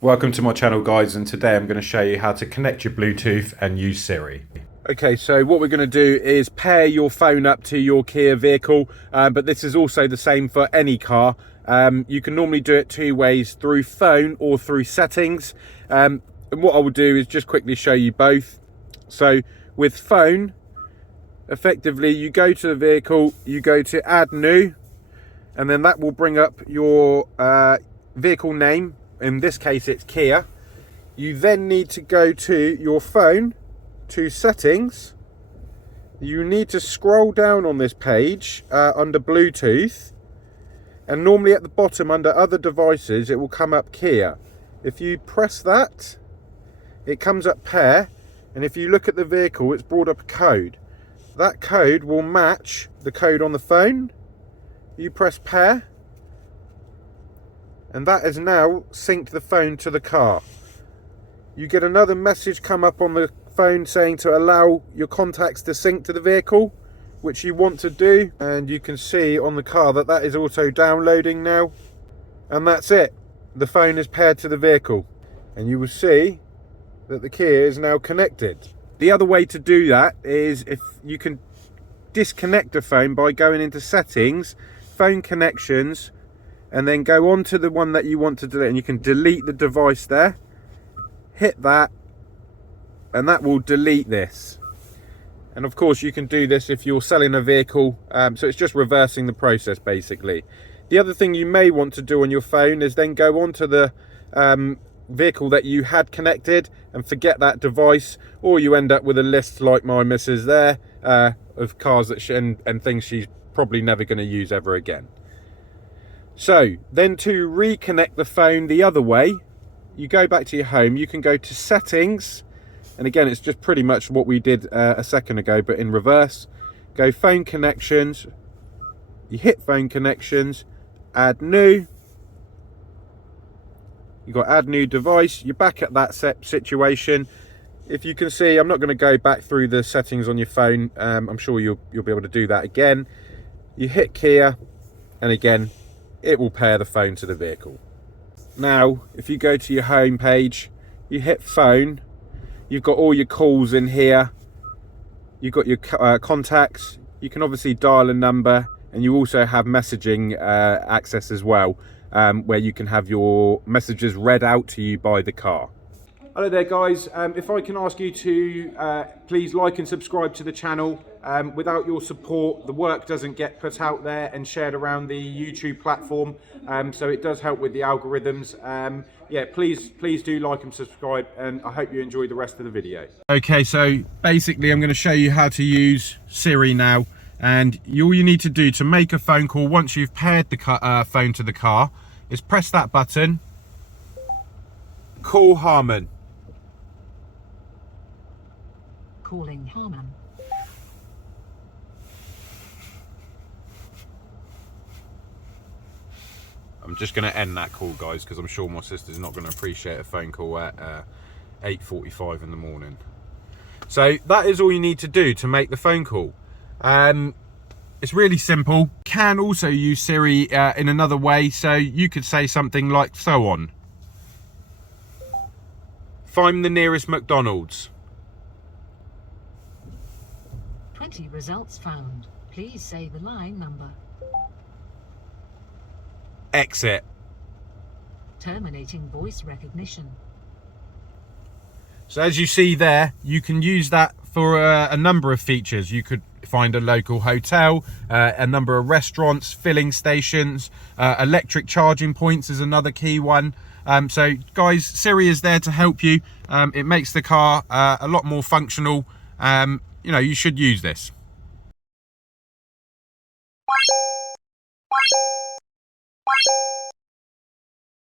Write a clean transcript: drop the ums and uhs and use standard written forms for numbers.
Welcome to my channel, guys, and today I'm going to show you how to connect your Bluetooth and use Siri. Okay, so what we're going to do is pair your phone up to your Kia vehicle, but this is also the same for any car. You can normally do it two ways, through phone or through settings. And what I will do is just quickly show you both. So with phone, effectively you go to the vehicle, you go to add new, and then that will bring up your vehicle name. In this case it's Kia. You then need to go to your phone, to settings. You need to scroll down on this page under Bluetooth, and normally at the bottom under other devices it will come up Kia. If you press that, it comes up pair, and if you look at the vehicle it's brought up a code. That code will match the code on the phone. You press pair, and that has now synced the phone to the car. You get another message come up on the phone saying to allow your contacts to sync to the vehicle, which you want to do, and you can see on the car that that is also downloading now. And that's it, the phone is paired to the vehicle, and you will see that the Kia is now connected. The other way to do that is if you can disconnect the phone by going into settings, phone connections, and then go on to the one that you want to delete, and you can delete the device there. Hit that, and that will delete this. And of course you can do this if you're selling a vehicle, so it's just reversing the process basically. The other thing you may want to do on your phone is then go on to the vehicle that you had connected and forget that device, or you end up with a list like my missus there of cars that and things she's probably never going to use ever again. So then to reconnect the phone the other way, you go back to your home, you can go to settings, and again it's just pretty much what we did a second ago but in reverse. Go phone connections, you hit phone connections, add new, you got add new device, you're back at that situation. If you can see, I'm not going to go back through the settings on your phone, I'm sure you'll be able to do that again. You hit Kia, and again it will pair the phone to the vehicle. Now if you go to your home page, you hit phone, you've got all your calls in here, you've got your contacts, you can obviously dial a number, and you also have messaging access as well, where you can have your messages read out to you by the car. Hello there guys, if I can ask you to please like and subscribe to the channel. Without your support the work doesn't get put out there and shared around the YouTube platform, so it does help with the algorithms. Yeah, please do like and subscribe, and I hope you enjoy the rest of the video. Okay, so basically I'm going to show you how to use Siri now, and all you need to do to make a phone call once you've paired the phone to the car is press that button, call Harman. Calling Harman. I'm just going to end that call, guys, because I'm sure my sister's not going to appreciate a phone call at 8:45 in the morning. So that is all you need to do to make the phone call. It's really simple. You can also use Siri in another way, so you could say something like so on. Find the nearest McDonald's. 20 results found. Please say the line number. Exit. Terminating voice recognition. So as you see there, you can use that for a number of features. You could find a local hotel, a number of restaurants, filling stations, electric charging points is another key one. So guys, Siri is there to help you. It makes the car a lot more functional. You know, you should use this.